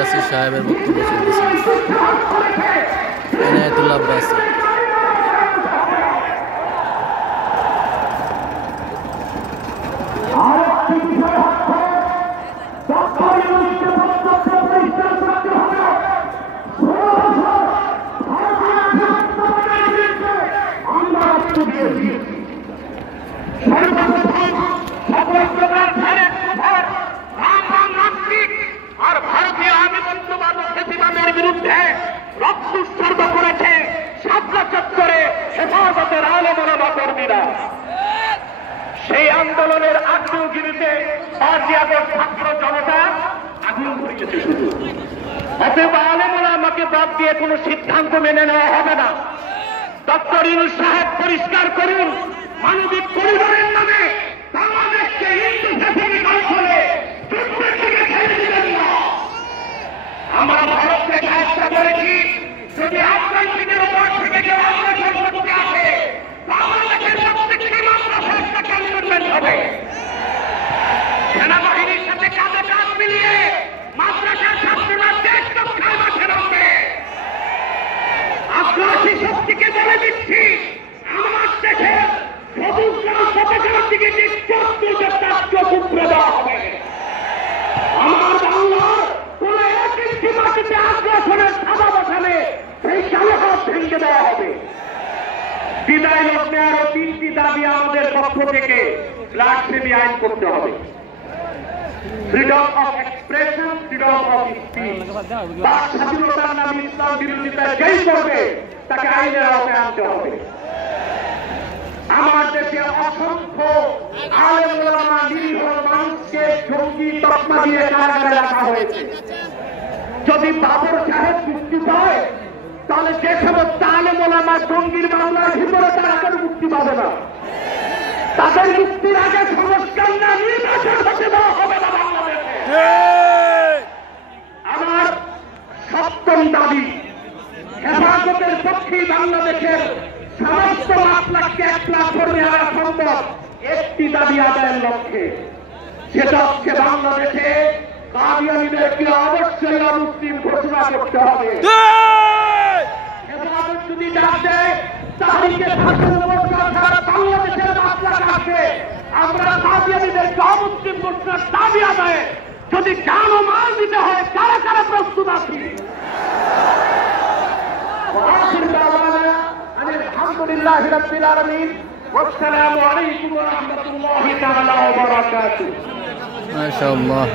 আব্বাসী সাহেবের বক্তব্য চলতেছে। এনায়েতুল্লাহ আব্বাসী। আর ভারতীয় আধিপত্যবাদ ও ফ্যাসিবাদের বিরুদ্ধে রক্ত উৎসর্গ করেছে শাপলা চত্বরে হেফাজতের আলেম ওলামা কর্মীরা। সেই আন্দোলনের আগ্রহগিরিতে 5ই আগস্ট ছাত্র জনতা আগুন ধরিয়েছে শুধু। অতএব আলেম ওলামাকে বাদ দিয়ে কোনো সিদ্ধান্ত মেনে নেওয়া হবে না। ডক্টর ইউনূস সাহেব পরিষ্কার করুন, মানবিক পরিবারের নামে বাংলাদেশকে হিন্দু ফ্যাসিবাদের অঞ্চলে আমরা ভারতকে চেষ্টা করেছি, যদি আফগানিস্তানের উপর থেকে কেউ আগ্রাসন করতে আসে বাংলাদেশের প্রত্যেকটি মাদ্রাসা ক্যান্টনমেন্ট হবে। সেনাবাহিনীর সাথে কাঁধে কাঁধ মিলিয়ে মাদ্রাসার ছাত্ররা দেশ রক্ষায় মাঠে নামবে। আগ্রাসী শক্তিকে বলে দিচ্ছি, আমার দেশের সবুজ সচেতনার দিকে চোখ দেওয়া হবে। আমার বাংলার কোন একটি মাটিতে আগ্রাসনের সাদা বসালে সেই সাহস ভেঙে দেওয়া হবে। বিদায় লগ্নে আরো 3টি দাবি আমাদের পক্ষ থেকে ব্লাডসেমি আইন করতে হবে। Freedom of expression, freedom of speech. বাক স্বাধীনতার নামে ইসলাম বিরোধিতা যেই করবে তাকে আইনের আওতায় আনতে হবে। আমার দেশে অসংখ্য আলেম ওলামা নিরীহ মানুষকে জঙ্গি তকমা দিয়ে কারাগারে রাখা হয়েছে। যদি বাবর সাহেব মুক্তি পায় তাহলে যে সমস্ত আলেম ওলামা জঙ্গির মামলার ভিতরে তারা কেন মুক্তি পাবে না? তাদের মুক্তির আগে সংস্কার না নির্বাচন হতে দেওয়া হবে না বাংলাদেশে। আমার 7ম দাবি, হেফাজতের পক্ষে বাংলাদেশের সমস্ত মামলাকে 1 লাখ করে নেওয়া সম্ভব একটি দাবি আদায়ের লক্ষ্যে, সেটা হচ্ছে বাংলাদেশে কাদিয়ানীদেরকে অবশ্যই মুসলিম ঘোষণা করতে হবে। হেফাজত যদি ডাক দেয় তাহরিকে সারা বাংলাদেশের মামলা আসবে, আমরা কাদিয়ানীদেরকে অমুসলিম ঘোষণার দাবি আদায়ে যদি জান ও মাল দিতে হয় কারা কারা প্রস্তুত আছি। আলহামদুলিল্লাহি রাব্বিল আলামিন। ওয়াসসালামু আলাইকুম ওয়া রাহমাতুল্লাহি তাআলা ওয়া বারাকাতুহু। মাশাআল্লাহ।